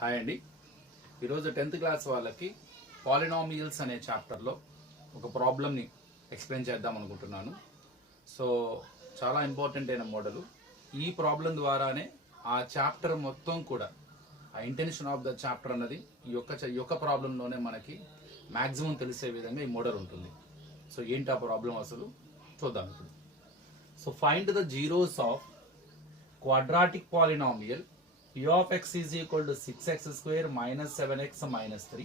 Hi అండి. ఈరోజు 10th class వాళ్ళకి పాలినామియల్స్ అనే చాప్టర్లో ఒక ప్రాబ్లమ్ని ఎక్స్ప్లెయిన్ చేద్దాం అనుకుంటున్నాను. సో చాలా ఇంపార్టెంట్ అయిన మోడల్. ఈ ప్రాబ్లం ద్వారానే ఆ చాప్టర్ మొత్తం కూడా ఆ ఇంటెన్షన్ ఆఫ్ ద చాప్టర్ అన్నది ఈ యొక్క ప్రాబ్లంలోనే మనకి మ్యాక్సిమం తెలిసే విధంగా ఈ మోడల్ ఉంటుంది. సో ఏంటి ఆ ప్రాబ్లం అసలు చూద్దాం ఇప్పుడు. So find the zeros of quadratic polynomial p of x is equal to 6x square minus 7x minus 3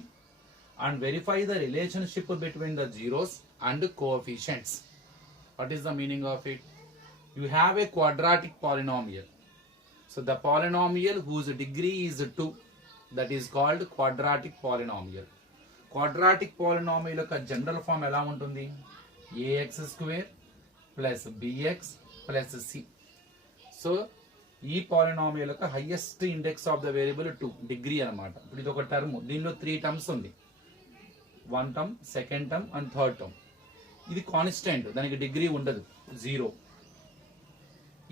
and verify the relationship between the zeros and coefficients. What is the meaning of it? You have a quadratic polynomial. So the polynomial whose degree is 2, that is called quadratic polynomial. Quadratic polynomial యొక్క general form ఎలా ఉంటుంది? ax square plus bx plus c. So ఈ polynomial యొక్క highest index of the variable 2 degree అనమాట. ఇప్పుడు ఇది ఒక term, దీనిలో 3 టర్మ్స్ ఉంది. 1 term, second term and third term. ఇది కాన్స్టెంట్, దానికి డిగ్రీ ఉండదు, 0.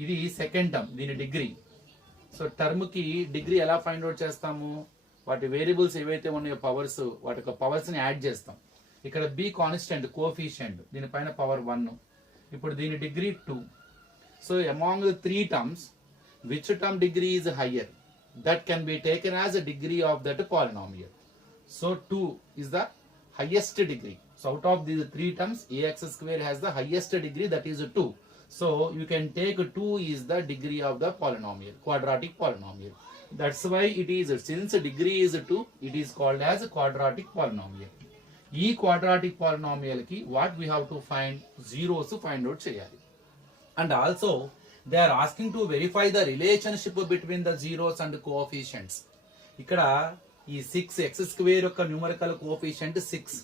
ఇది సెకండ్ టర్మ్, దీని డిగ్రీ. సో టర్మ్కి డిగ్రీ ఎలా ఫైండ్ అవుట్ చేస్తాము? వాటి వేరియబుల్స్ ఏవైతే ఉన్నాయో పవర్స్, వాటి యొక్క పవర్స్ని యాడ్ చేస్తాం. ఇక్కడ బి కాన్స్టెంట్, కోఎఫిషియంట్, దీనిపైన పవర్ 1. ఇప్పుడు దీని degree 2. So among the 3 terms, which term degree is higher? That can be taken as a degree of that polynomial. So 2 is the highest degree. So out of these 3 terms, ax square has the highest degree, that is 2. So you can take 2 is the degree of the polynomial, quadratic polynomial. That's why it is, since degree is 2, it is called as a quadratic polynomial. ఈ quadratic polynomial ki what we have to find? Zeros find out cheyali. And also they are asking to verify the relationship between the zeros and coefficients. ఇక్కడ ఈ 6x square యొక్క numerical coefficient 6,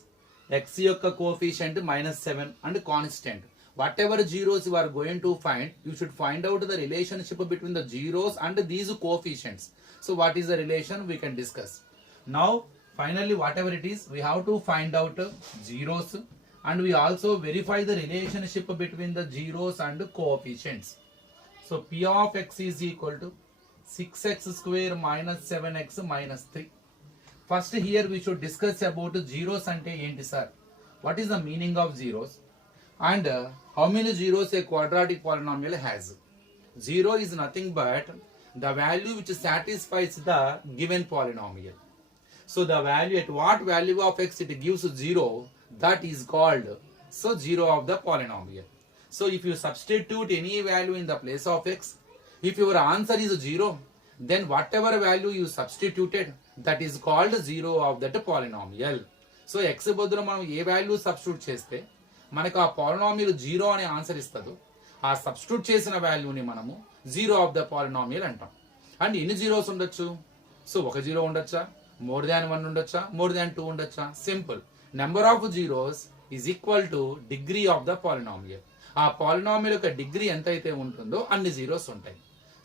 x యొక్క coefficient -7 and constant. Whatever zeros you are going to find, you should find out the relationship between the zeros and these coefficients. So what is the relation we can discuss. Now finally whatever it is, we have to find out zeros and we also verify the relationship between the zeros and coefficients. So p of x is equal to 6x square minus 7x minus 3. First here we should discuss about zeros ante enti sir. What is the meaning of zeros? And how many zeros a quadratic polynomial has? Zero is nothing but the value which satisfies the given polynomial. So the value, at what value of x it gives 0, that is called zero of the polynomial. So if you substitute any value in the place of x, if your answer is 0, then whatever value you substituted, that is called zero of that polynomial. So x బదులు మనం ఏ value substitute చేస్తే మనకు ఆ polynomial 0 అనే answer ఇస్తుందో, ఆ substitute చేసిన వాల్యూని మనము జీరో ఆఫ్ ద పాలినామియల్ అంటాం. అండ్ ఎన్ని జీరోస్ ఉండొచ్చు? సో ఒక జీరో ఉండొచ్చా, మోర్ దాన్ 1 ఉండొచ్చా, మోర్ దాన్ 2 ఉండొచ్చా? Simple. Number of zeros is equal to degree of the polynomial. ఆ పాలినామియల్ యొక్క డిగ్రీ ఎంతైతే ఉంటుందో అన్ని జీరోస్ ఉంటాయి.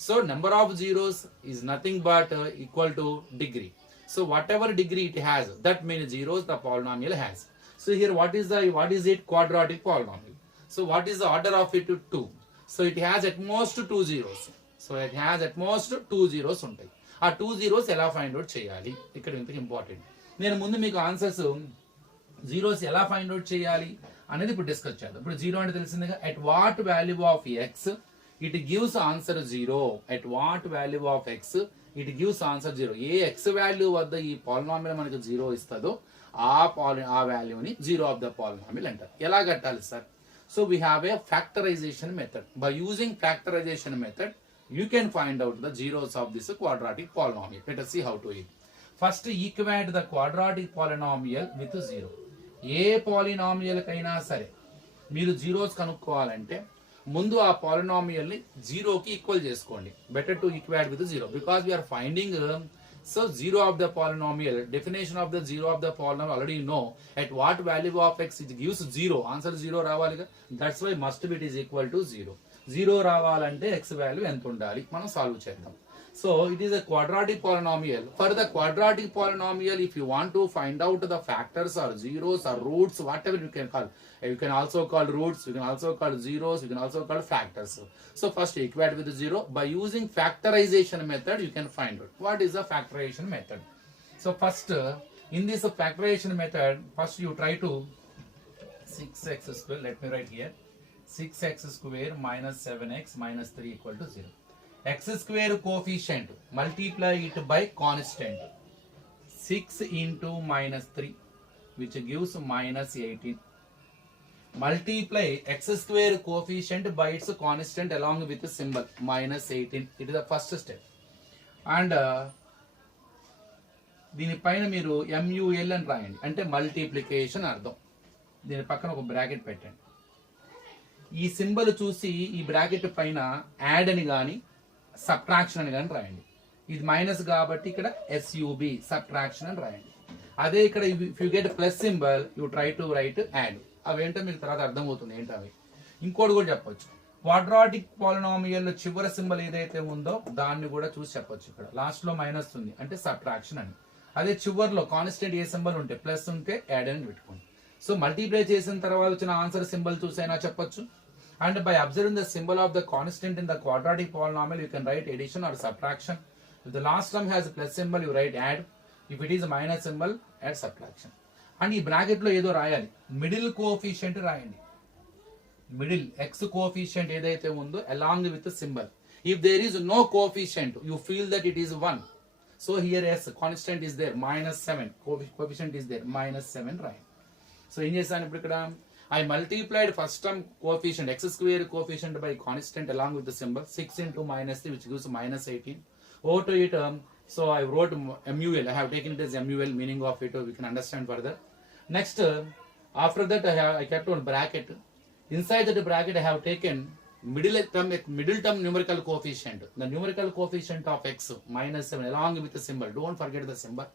So number of zeros is nothing but equal to degree. So what ever degree it has, that many zeros the polynomial has. So here what is it? Quadratic polynomial. So what is the order of it? 2. So it has at most 2 zeros. So it has at most 2 zeros ఉంటాయి. ఆ 2 zeros ఎలా find out చేయాలి? ఇక్కడ ఇంత important. నేను ముందు మీకు answers zeros ఎలా ఫైండ్ అవుట్ చేయాలి అనేది ఇప్పుడు డిస్కస్ చేద్దాం. ఇప్పుడు 0 అంటే తెలిసిందిగా, at what value of X it gives answer 0. At what value of X it gives answer 0. ఏ ఎక్స్ వాల్యూ వద్ద ఈ పాలినామియల్ మనకు 0 ఇస్తుందో ఆ వాల్యూని జీరో ఆఫ్ ద పాలినామియల్ అంటారు. ఎలా కట్టాలి sir? So we have a factorization method. By using factorization method you can find out the zeros of this quadratic polynomial. Let us see how to it. First equate the quadratic polynomial with 0. A polynomial కైనా సరే మీరు zeros కనుక్కోవాలంటే ముందు ఆ polynomial ని 0 కి equal చేసుకోండి. Better to equate with 0 because we are finding zero of the polynomial. Definition of the zero of the polynomial already you know. At what value of x it gives 0, answer 0 రావాలిగా. That's why must be it is equal to 0. 0 రావాలంటే x value ఎంత ఉండాలి మనం solve చేద్దాం. So it is a quadratic polynomial. For the quadratic polynomial, if you want to find out the factors or zeros or roots, whatever you can call, you can also call roots, you can also call zeros, you can also call factors. So first equate with 0. By using factorization method, you can find out what is the factorization method. So first, in this factorization method, first you try to 6x square, let me write here, 6x square minus 7x minus 3 equal to 0. X square coefficient, multiply it by constant, 6 into minus 3, which gives minus 18. Multiply x square coefficient by its constant along with the symbol minus 18. It is the first step. And దీనిపైన మీరు MUL అని రాయండి, అంటే multiplication అర్థం. దీని పక్కన ఒక bracket పెట్టండి. ఈ సింబల్ చూసి ఈ బ్రాకెట్ పైన యాడ్ అని కానీ సబ్ట్రాక్షన్ అని కానీ రాయండి. ఇది మైనస్ కాబట్టి ఇక్కడ SUB సబ్ట్రాక్షన్ అని రాయండి. అదే ఇక్కడ if you get plus symbol you try to right add. అవేంటో మీకు తర్వాత అర్థమవుతుంది ఏంటో అవి. ఇంకోటి కూడా చెప్పొచ్చు, క్వాడ్రాటిక్ పాలినామియల్ చివరి సింబల్ ఏదైతే ఉందో దాన్ని కూడా చూసి చెప్పొచ్చు. ఇక్కడ లాస్ట్ లో మైనస్ ఉంది అంటే సబ్ట్రాక్షన్ అని. అదే చివరిలో కాన్స్టెంట్ ఏ సింబల్ ఉంటే ప్లస్ ఉంటే యాడ్ అని పెట్టుకోండి. సో మల్టిప్లై చేసిన తర్వాత వచ్చిన ఆన్సర్ సింబల్ చూసైనా చెప్పొచ్చు. And by observing the symbol of the constant in the quadratic polynomial, you can write addition or subtraction. If the last term has a plus symbol, you write add. If it is a minus symbol, add subtraction. And ఈ bracket లో ఏదో రాయాలి, middle coefficient రాయండి. Middle x coefficient ఏదైతే ఉందో along with the symbol. If there is no coefficient, you feel that it is 1. So here s constant is there, minus 7. Coefficient is there, minus 7 రాయండి. So ఏం చేశాను ఇప్పుడు ఇక్కడ, I multiplied first term coefficient x square coefficient by constant along with the symbol 6 into minus 3, which gives minus 18. Over to it, so I wrote MUL. I have taken it as MUL, meaning of it we can understand further. Next, after that I kept on bracket. Inside that bracket I have taken middle term numerical coefficient. The numerical coefficient of x minus 7 along with the symbol. Don't forget the symbol.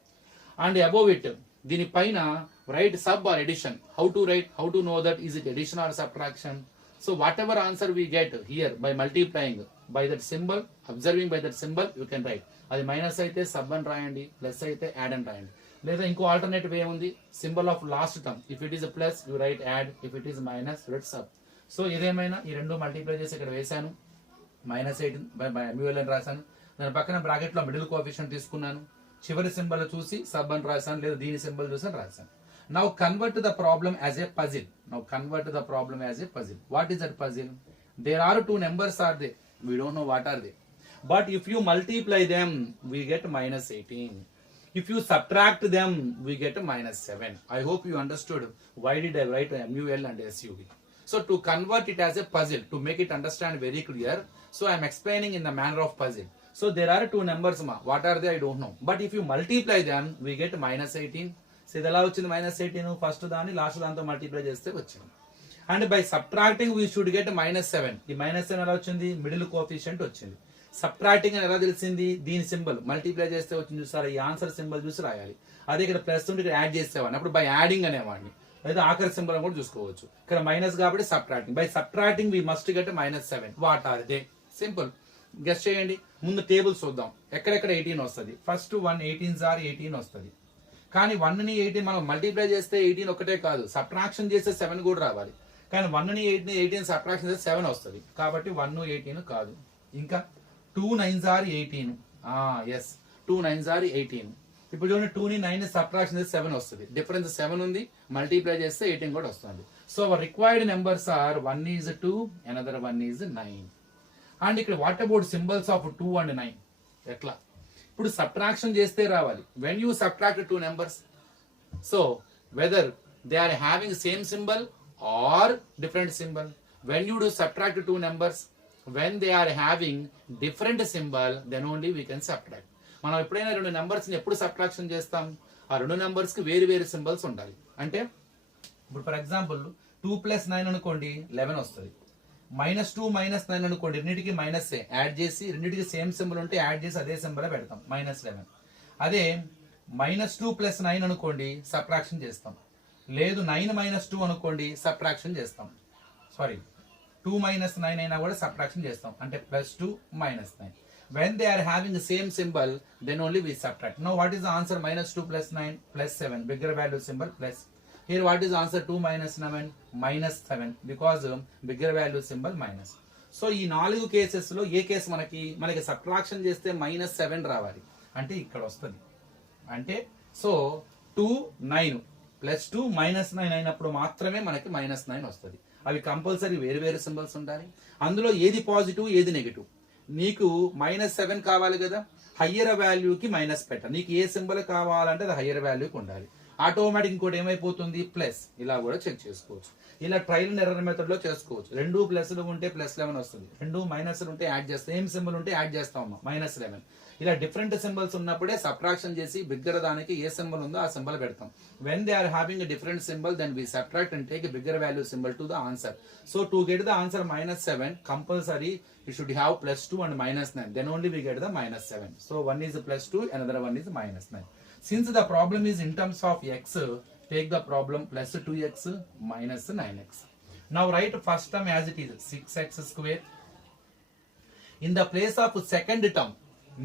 And above it, దీనిపైన write sub or addition. How to write? How to know that is it addition or subtraction? So whatever answer we get here by multiplying by that symbol, observing by that symbol, you can write. అది minus అయితే sub అని రాయండి, plus అయితే add అని రాయండి. లేదా ఇంకో alternative ఏముంది, symbol of last term, if it is plus you right add, if it is minus right sub. So ఏదేమైనా ఈ రెండు మల్టిప్లై చేసి ఇక్కడ వేసాను, minus 18 బై MUL అని రాశాను. దాని పక్కన బ్రాకెట్ లో మిడిల్ కోఎఫిషియంట్ తీసుకున్నాను, చివరి సింబల్ చూసి సబ్ అని రాశాను, లేదా దీని సింబల్ చూసి రాశాను. Now convert the problem as a puzzle. Now convert the problem as a puzzle. What is that puzzle? There are two numbers are there. We don't know what are they. But if you multiply them, we get minus 18. If you subtract them, we get minus 7. I hope you understood why did I write MUL and SUB. So to convert it as a puzzle, to make it understand very clear, so I am explaining in the manner of puzzle. So there are two numbers, what are they I don't know. But if you multiply them, we get minus 18. So ఇది ఎలా వచ్చింది minus 18? First దాన్ని last దాంతో multiply చేస్తే వచ్చింది. And by subtracting we should get minus 7. ఈ minus 7 ఎలా వచ్చింది, మిడిల్ కోఎఫిషియంట్ వచ్చింది. సబ్ట్రాక్టింగ్ అని ఎలా తెలిసింది, దీని సింబల్ మల్టిప్లై చేస్తే వచ్చింది చూసారా, ఈ ఆన్సర్ సింబల్ చూసి రాయాలి. అదే ఇక్కడ ప్లస్ ఉంటే ఇక్కడ యాడ్ చేసేవాడిని, అప్పుడు బై యాడింగ్ అనేవాడిని, లేదా ఆఖరి సింబల్ కూడా చూసుకోవచ్చు. ఇక్కడ మైనస్ కాబట్టి subtracting, by subtracting we must get minus 7. What are they? Simple, guess చేయండి. ముందు టేబుల్స్ చూద్దాం, ఎక్కడెక్కడ 18 వస్తుంది. ఫస్ట్ 1 18s are 18 వస్తుంది. కానీ 1 ని 18 మనం మల్టిప్లై చేస్తే 18 ఒకటే కాదు, సబ్ట్రాక్షన్ చేస్తే 7 కూడా రావాలి. కానీ 1 ని 18 సబ్ట్రాక్షన్ చేస్తే 7 వస్తుంది, కాబట్టి 1 18 కాదు. ఇంకా 2 9s are 18. Yes, 2 9s are 18. ఇప్పుడు చూడండి, 2 ని 9 సబ్ట్రాక్షన్ చేస్తే 7 వస్తుంది, డిఫరెన్స్ 7 ఉంది, మల్టిప్లై చేస్తే 18 కూడా వస్తుంది. So our required numbers are 1 is 2, another 1 is 9. And ఇక్కడ what about symbols of 2 and 9? ఎట్లా? ఇప్పుడు సబ్ట్రాక్షన్ చేస్తే రావాలి. When you subtract 2 numbers, so whether they are having same symbol or different symbol. When you do subtract 2 numbers, when they are having different symbol, then only we can subtract. మనం ఎప్పుడైనా 2 numbers ని ఎప్పుడు subtraction చేస్తాం, ఆ 2 numbers కి వేరు వేరు symbols ఉండాలి. అంటే ఇప్పుడు ఫర్ ఎగ్జాంపుల్ 2 + 9 అనుకోండి 11 వస్తుంది. -2 - 9 అనుకోండి, రెండింటికి మైనస్ యాడ్ చేసి, రెండింటికి సేమ్ సింబల్ ఉంటే యాడ్ చేసి అదే సింబల్ పెడతాం, -11. అదే -2 + 9 అనుకోండి సబ్ట్రాక్షన్ చేస్తాం. లేదు 9 - 2 అనుకోండి సబ్ట్రాక్షన్ చేస్తాం. సారీ, 2 - 9 అయినా కూడా సబ్ట్రాక్షన్ చేస్తాం, అంటే +2 - 9. when they are having the same symbol, then only we subtract. Now what is the answer? Minus 2 plus 9 plus 7, bigger value symbol plus. Here what is the answer? 2 minus 9 minus 7, because bigger value symbol minus. So ఈ 4 కేసెస్లో ఏ case మనకి subtraction చేస్తే -7 రావాలి, అంటే ఇక్కడ వస్తుంది. అంటే so 2 9 plus 2 -9 అయినప్పుడు మాత్రమే మనకి -9 వస్తుంది. అవి కంపల్సరీ వేరు వేరు సింబల్స్ ఉండాలి. అందులో ఏది పాజిటివ్ ఏది నెగిటివ్. నీకు -7 కావాలి కదా, హయ్యర్ వాల్యూకి మైనస్ పెట్ట. నీకు ఏ సింబల్ కావాలంటే అది హయ్యర్ వాల్యూకి ఉండాలి. ఆటోమేటిక్ ఇంకోటి ఏమైపోతుంది, ప్లస్. ఇలా కూడా చెక్ చేసుకోవచ్చు. ఇలా ట్రయల్ అండ్ ఎర్రర్ మెథడ్ లో చేసుకోవచ్చు. 2 ప్లస్లు ఉంటే +11 వస్తుంది, 2 మైనస్లు ఉంటే యాడ్ చేస్తాం, సేమ్ సింబల్ ఉంటే యాడ్ చేస్తాం -11. ఇలా డిఫరెంట్ సింబల్స్ ఉన్నప్పుడే సబ్ట్రాక్షన్ చేసి బిగ్గర్ దానికి ఏ సింబల్ ఉందో ఆ సింబల్ పెడతాం. When they are having a different symbol, then we subtract and take a bigger value symbol to the answer. So to get the answer -7, compulsory you should have +2 and -9, then only we get the -7. So one is +2, another one is -9. Since the problem is in terms of x, take the problem +2x -9x. Now write first term as it is, 6x square. In the place of second term,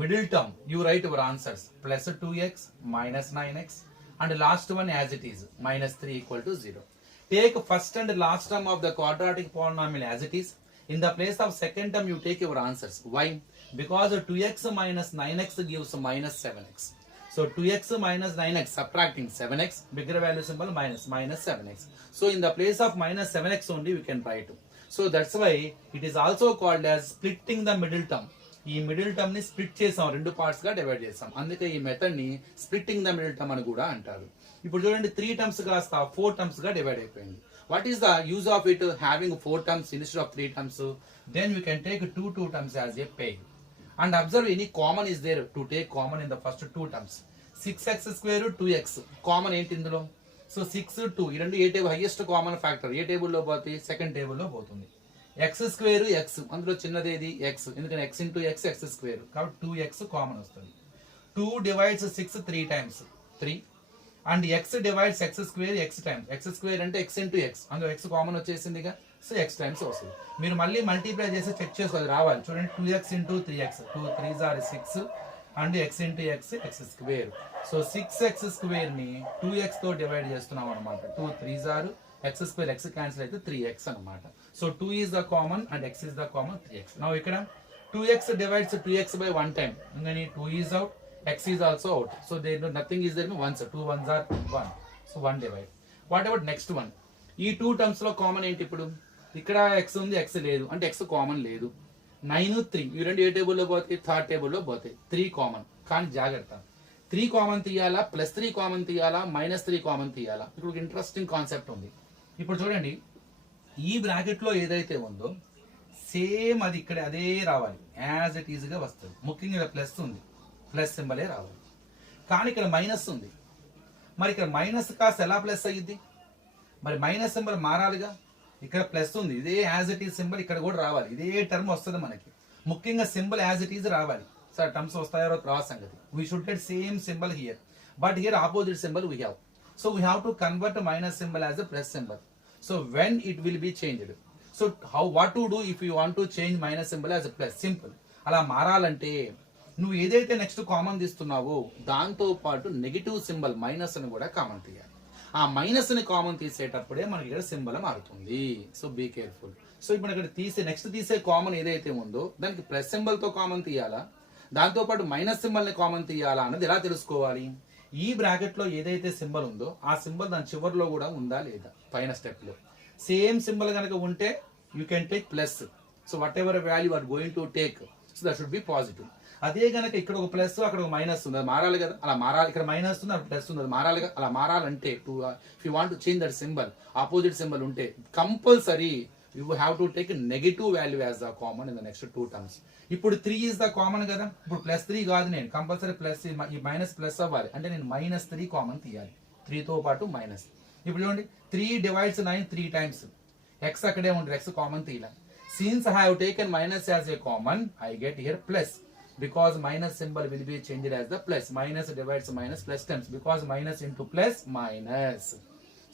middle term, you write your answers +2x -9x, and last one as it is, -3 = 0. Take first and last term of the quadratic polynomial as it is. In the place of second term, you take your answers. Why? Because 2x minus 9x gives -7x. So 2x minus 9x, subtracting 7x, bigger value symbol -7x. So in the place of -7x only we can write. So that's why it is also called as splitting the middle term. ఈ middle term ని split చేసాం, 2 parts గా divide చేసాం. అందుకే ఈ method ని splitting the middle term అని కూడా అంటారు. ఇప్పుడు చూడండి 3 టర్మ్స్ కాస్త 4 టర్మ్స్ గా డివైడ్ అయిపోయింది. What is the use of it having 4 terms instead of 3 terms? Then we can take 2 terms as a pair. And observe, any common is there to take common in the first 2 terms. 6x square 2x. Common ఏంటి ఇందులో? So 6 2 ఈ రెండు ఏ table highest common factor ఏ టేబుల్లో పోతాయి? Second టేబుల్లో పోతుంది. x square x, అందులో చిన్నది ఏది? x. ఎందుకంటే x into x x square, కాబట్టి 2x కామన్ వస్తుంది. 2 divides 6 3 times 3. And x divides x square x times. x square అంటే x ఇంటూ x, అందులో x కామన్ వచ్చేసిందిగా, సో x టైమ్స్ వస్తుంది. మీరు మళ్ళీ మల్టిప్లై చేసి చెక్ చేసుకోవాలి, రావాలి. చూడండి 2x into 3x, 2 3s are 6, and x into x x square. So 6x square ని 2x తో డివైడ్ చేస్తున్నాం అనమాట. 2 3s are x square, x cancel అయితే 3x అనమాట. So 2 is the common and x is the common 3x. Now ఇక్కడ 2x divides 2x by 1 time, and 2 is out, x is also out. So there no nothing is there, 1s, 2 1s are 1. So 1 divide. What about next one? ఈ 2 terms లో common ఏంటి? ఇప్పుడు ఇక్కడ x ఉంది, x లేదు, అంటే x common లేదు. 9 3 ఈ రెండు ఏ టేబుల్లో పోతాయి? థర్డ్ టేబుల్లో పోతాయి. 3 కామన్, కానీ జాగ్రత్త, 3 కామన్ తీయాలా, +3 కామన్ తీయాలా, -3 కామన్ తీయాలా? ఇప్పుడు ఇంట్రెస్టింగ్ కాన్సెప్ట్ ఉంది. ఇప్పుడు చూడండి, ఈ బ్రాకెట్ లో ఏదైతే ఉందో సేమ్ అది ఇక్కడ అదే రావాలి, యాజ్ ఇట్ ఈజ్ గా వస్తుంది. ముఖ్యంగా ఇక్కడ ప్లస్ ఉంది, ప్లస్ సింబలే రావాలి. కానీ ఇక్కడ మైనస్ ఉంది, మరి ఇక్కడ మైనస్ కాస్త ఎలా ప్లస్ అయ్యిద్ది? మరి మైనస్ సింబల్ మారాలిగా. ఇక్కడ ప్లస్ ఉంది, ఇదే యాజ్ ఇట్ ఈజ్ సింబల్ ఇక్కడ కూడా రావాలి, ఇదే టర్మ్ వస్తుంది మనకి. ముఖ్యంగా సింబల్ యాజ్ ఇట్ ఈజ్ రావాలి. సార్ టర్మ్స్ వస్తాయో రావ సంగతి. We should get same symbol here, but here opposite symbol we have. So we have to convert a minus symbol as a plus symbol. So when it will be changed? So what to do if you want to change minus symbol as a plus? Simple. అలా మారాలంటే నువ్వు ఏదైతే next common తీస్తున్నావో దాంతో పాటు negative symbol minus అని కూడా common తీయాలి. ఆ మైనస్ ని కామన్ తీసేటప్పుడే మనకి ఇక్కడ సింబల్ మారుతుంది. So be careful. సో ఇప్పుడు ఇక్కడ నెక్స్ట్ తీసే కామన్ ఏదైతే ఉందో దానికి ప్లస్ సింబల్ తో కామన్ తీయాలా, దాంతో పాటు మైనస్ సింబల్ ని కామన్ తీయాలా అన్నది ఎలా తెలుసుకోవాలి? ఈ బ్రాకెట్ లో ఏదైతే సింబల్ ఉందో ఆ సింబల్ దాని చివరిలో కూడా ఉందా లేదా? పైన స్టెప్ లో సేమ్ సింబల్ కనుక ఉంటే you can take plus. So whatever value are going to take, so that should be positive. అదే కనుక ఇక్కడ ఒక ప్లస్ అక్కడ ఒక మైనస్ ఉంది, అది మారాలి కదా. అలా మారాలి, ఇక్కడ మైనస్ ఉంది అక్కడ ప్లస్ ఉంది, అది మారాలి కదా. అలా మారాలంటే if you want to change that symbol, opposite symbol ఉంటే compulsory you have to take a negative value as the common in the next 2 terms. ఇప్పుడు 3 is the common కదా. ఇప్పుడు +3 కాదు, నేను కంపల్సరీ ప్లస్ ఈ మైనస్ ప్లస్ అవ్వాలి, అంటే నేను -3 కామన్ తీయాలి, 3 తో పాటు మైనస్. ఇప్పుడు చూడండి 3 divides 9 3 times, x అక్కడే ఉంటుంది, x కామన్ తీయాలి. Since I have taken minus as a common, I get here plus, because minus symbol will be changed as the plus. Minus divides minus plus times, because minus into plus minus.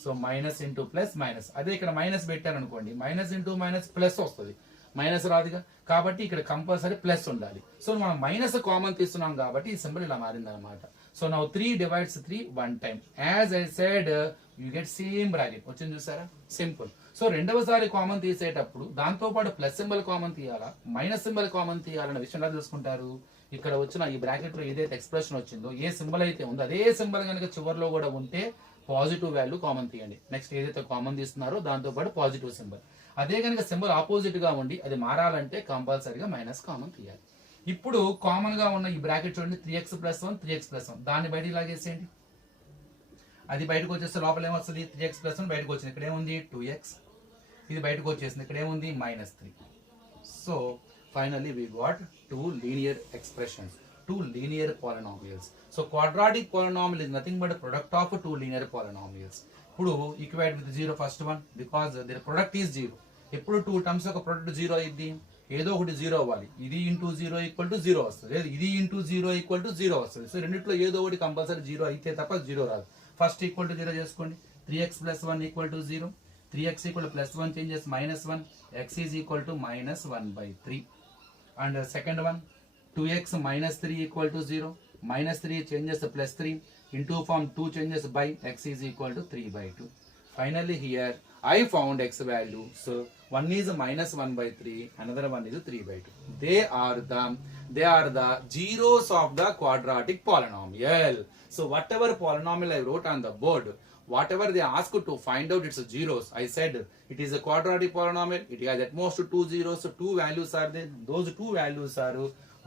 So minus into plus minus. అదే ఇక్కడ minus పెట్టాను అనుకోండి, minus into minus plus వస్తుంది, minus రాదుగా, కాబట్టి ఇక్కడ compulsory plus ఉండాలి. So మనం మైనస్ కామన్ తీస్తున్నాం కాబట్టి ఈ సింబల్ ఇలా మారింది అనమాట. So now 3 divides 3 1 time. As I said you get same bracket వచ్చింది చూసారా, సింపుల్. సో రెండవసారి కామన్ తీసేటప్పుడు దాంతో పాటు ప్లస్ సింబల్ కామన్ తీయాలా మైనస్ సింబల్ కామన్ తీయాలన్న విషయం ఎలా తెలుసుకుంటారు. ఇక్కడ వచ్చిన ఈ బ్రాకెట్ లో ఏదైతే ఎక్స్ప్రెషన్ వచ్చిందో, ఏ సింబల్ అయితే ఉందో అదే సింబల్ కనుక చివరిలో కూడా ఉంటే పాజిటివ్ వాల్యూ కామన్ తీయండి. నెక్స్ట్ ఏదైతే కామన్ తీస్తున్నారో దాంతో పాటు పాజిటివ్ సింబల్. అదే కనుక సింబల్ ఆపోజిట్ గా ఉండి అది మారాలంటే కంపల్సరీగా మైనస్ కామన్ తీయాలి. ఇప్పుడు కామన్ గా ఉన్న ఈ బ్రాకెట్ చూడండి, 3x + 1 3x + 1 దాన్ని బయటికి లాగేసేయండి. అది బయటకు వచ్చేస్తే లోపల ఏమొస్తుంది, 3x + 1 బయటకు వచ్చింది, ఇక్కడ ఏముంది 2x, ఇది బయటకు వచ్చేసింది, ఇక్కడ ఏముంది -3. So finally we got two linear expressions, two linear polynomials. So quadratic polynomial is nothing but a product of two linear polynomials. ఇప్పుడు equate with 0 first one because their product is 0. ఎప్పుడు 2 terms ఒక product 0 అయ్యింది, ఏదో ఒకటి 0 అవ్వాలి. ఇది into 0 = 0 వస్తుంది, లేదు ఇది ఇంటూ 0 = 0 వస్తుంది. సో రెండిట్లో ఏదో ఒకటి కంపల్సరీ 0 అయితే తప్ప 0 రాదు. ఫస్ట్ ఈక్వల్ టు 0 చేసుకోండి, 3x + 1 = 0, 3x = +1 changes -1, x is equal to -1/3. And second one, 2x - 3 = 0, -3 changes to +3, into form 2 changes by, x is equal to 3/2. Finally here I found x value. So one is -1/3, another one is 3/2. They are the zeros of the quadratic polynomial. So whatever polynomial I wrote on the board, whatever they ask to find out its zeros, I said it is a quadratic polynomial, it has at most 2 zeros, so 2 values are there. Those 2 values are,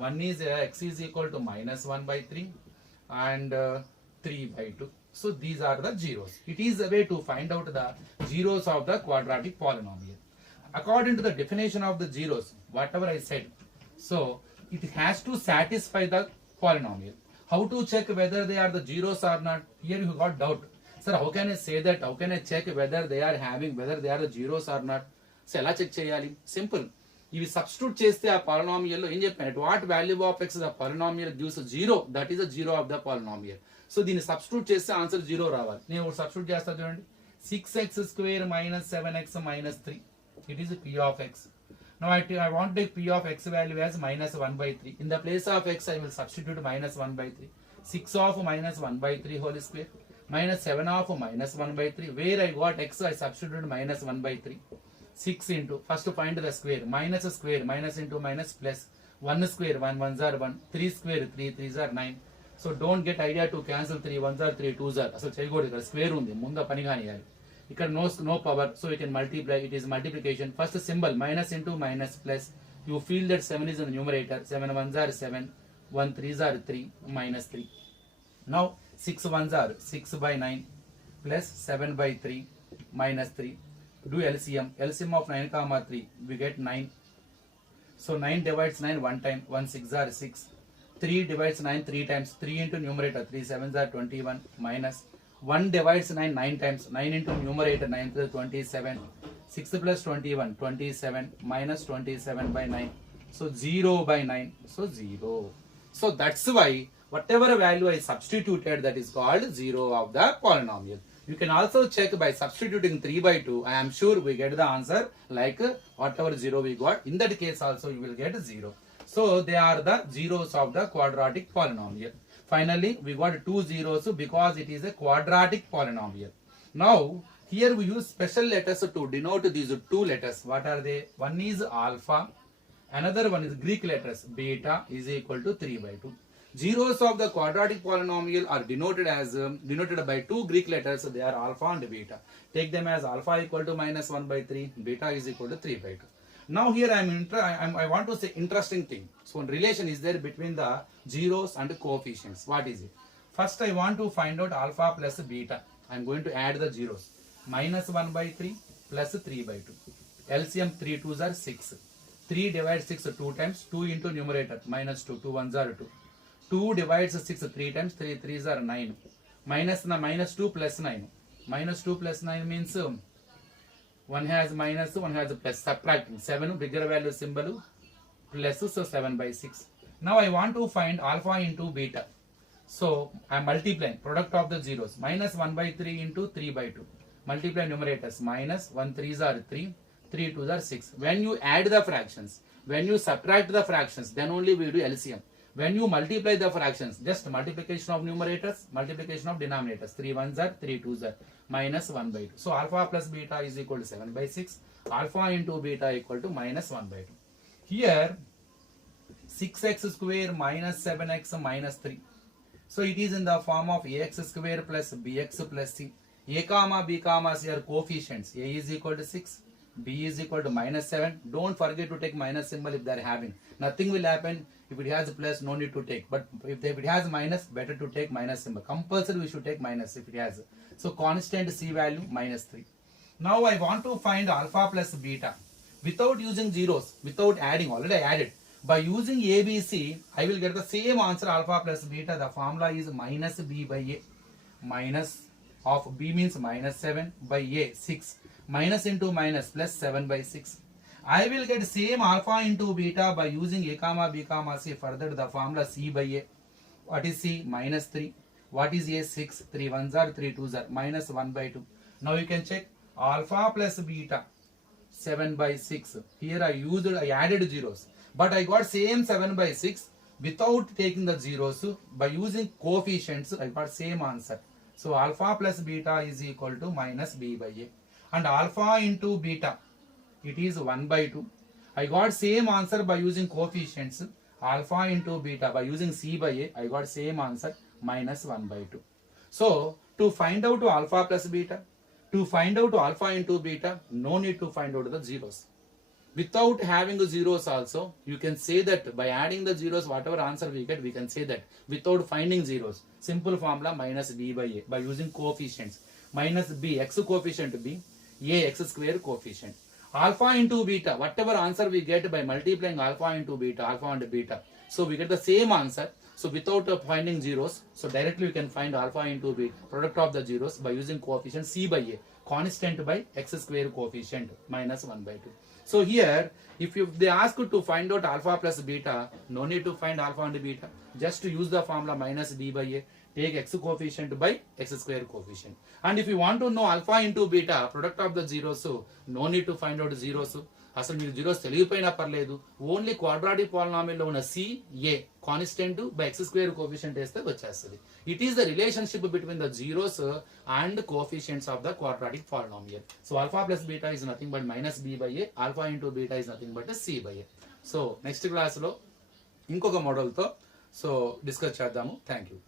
one is x is equal to -1/3 and 3/2. So these are the zeros. It is a way to find out the zeros of the quadratic polynomial. According to the definition of the zeros, whatever I said, so it has to satisfy the polynomial. How to check whether they are the zeros or not? Here you got doubt. Sir, how can I say that? How can I check whether they are the zeros or not? So ఎలా check చేయాలి, simple. ఇవి substitute చేస్తే ఆ polynomial లో ఏం చెప్పాను, what value of x the polynomial gives 0, that is the zero of the polynomial. So దీన్ని substitute చేస్తే ఆన్సర్ 0 రావాలి. నేను సబ్స్టిట్యూట్ చేస్తా చూడండి, 6x² - 7x - 3, it is p of x. Now I want to take p of x value as -1/3. In the place of x I will substitute -1/3. 6 of -1/3 whole square -7 of -1/3. Where I got x I substituted -1/3. 6 into, first find the square, minus square, minus into minus plus, 1 square 1 1s are 1, 3 square 3 3s are 9. So don't get idea to cancel 3 1s are 3 2s are, అసలు చేయకూడదు. ఇక్కడ square ఉంది, ముందు పని కానియాలి. ఇక్కడ no power, so you can multiply, it is multiplication. First symbol minus into minus plus, you feel that 7 is in the numerator, 7 1s are 7, 1 3s are 3, -3. Now 6 1s are 6/9 plus 7/3 -3. Do LCM of 9, 3, we get 9. So 9 divides 9 one time, 1 6 are 6. 3 divides 9 3 times, 3 into numerator, 3 7s are 21, minus 1 divides 9 9 times, 9 into numerator, 9 3 27, 6 plus 21 27, minus 27/9. So 0/9, so 0. So that's why whatever value I substituted, that is called 0 of the polynomial. You can also check by substituting 3/2. I am sure we get the answer like whatever 0 we got. In that case also you will get 0. So they are the zeros of the quadratic polynomial. Finally we got 2 zeros because it is a quadratic polynomial. Now here we use special letters to denote these 2 letters. What are they? One is alpha, another one is Greek letters beta is equal to 3/2. Zeros of the quadratic polynomial are denoted by 2 Greek letters. They are alpha and beta. Take them as alpha equal to -1/3, beta is equal to 3/2. Now here I want to say interesting thing. So relation is there between the zeros and coefficients. What is it? First I want to find out alpha plus beta. I am going to add the zeros. -1/3 plus 3/2. LCM 3 2s are 6. 3 divides 6 2 times, 2 into numerator, -2, 2 1s are 2. 2 divides 6 3 times, 3 3s are 9. -2 plus 9. -2 plus 9 means one has minus, one has a plus, subtracting. 7 bigger value symbol plus, so 7/6. Now I want to find alpha into beta. So I am multiplying product of the zeros. -1/3 into 3/2. Multiply numerators, -1 3s are 3, 3 2s are 6. When you add the fractions, when you subtract the fractions, then only we do LCM. When you multiply the fractions, just multiplication of numerators, multiplication of denominators. 3 1s are 3 2s are minus 1 by 2. So alpha plus beta is equal to 7 by 6. Alpha into beta equal to minus 1 by 2. Here 6x square minus 7x minus 3. So it is in the form of ax square plus bx plus c. A comma b comma c are coefficients. A is equal to 6, b is equal to minus 7. Don't forget to take minus symbol if they are having. Nothing will happen if it has plus, no need to take. But if it has minus, better to take minus symbol. Compulsory we should take minus if it has. So constant c value minus 3. Now I want to find alpha plus beta without using zeros, without adding. Already I added. By using ABC, I will get the same answer alpha plus beta. The formula is minus b by a. Minus of b means minus 7 by a, 6. Minus into minus plus 7 by 6. I will get same alpha into beta by using a comma b comma c. Further the formula c by a. What is c? Minus 3. What is a? 6. 3 1s are 3 2s are minus 1 by 2. Now you can check alpha plus beta 7 by 6. Here I added zeros. But I got same 7 by 6 without taking the zeros. By using coefficients, I got same answer. So alpha plus beta is equal to minus b by a. And alpha into beta, it is 1 by 2. I got same answer by using coefficients. Alpha into beta, by using c by a, I got same answer minus 1 by 2. So to find out alpha plus beta, to find out alpha into beta, no need to find out the zeros. Without having the zeros also, you can say that by adding the zeros, whatever answer we get, we can say that without finding zeros. Simple formula minus b by a. By using coefficients, minus b, x coefficient b, a x square coefficient. Alpha into beta, whatever answer we get by multiplying alpha into beta, alpha and beta. So we get the same answer. So without finding zeros, so directly we can find alpha into beta, product of the zeros, by using coefficient c by a, constant by x square coefficient minus 1 by 2. So here, if they ask you to find out alpha plus beta, no need to find alpha and beta. Just to use the formula minus b by a, take x coefficient by x square coefficient. And if you want to know alpha into beta, product of the zeros, so no need to find out zeros. అసలు మీకు zeros తెలియపోయినా పర్లేదు, only quadratic పాలినామియల్లో ఉన్న c a constant by x square coefficient వేస్తే వచ్చేస్తుంది. It is the relationship between the zeros and coefficients of the quadratic polynomial. So alpha plus beta is nothing but minus b by a, alpha into beta is nothing but c by a. So next క్లాస్లో ఇంకొక మోడల్తో so discuss చేద్దాము. Thank you.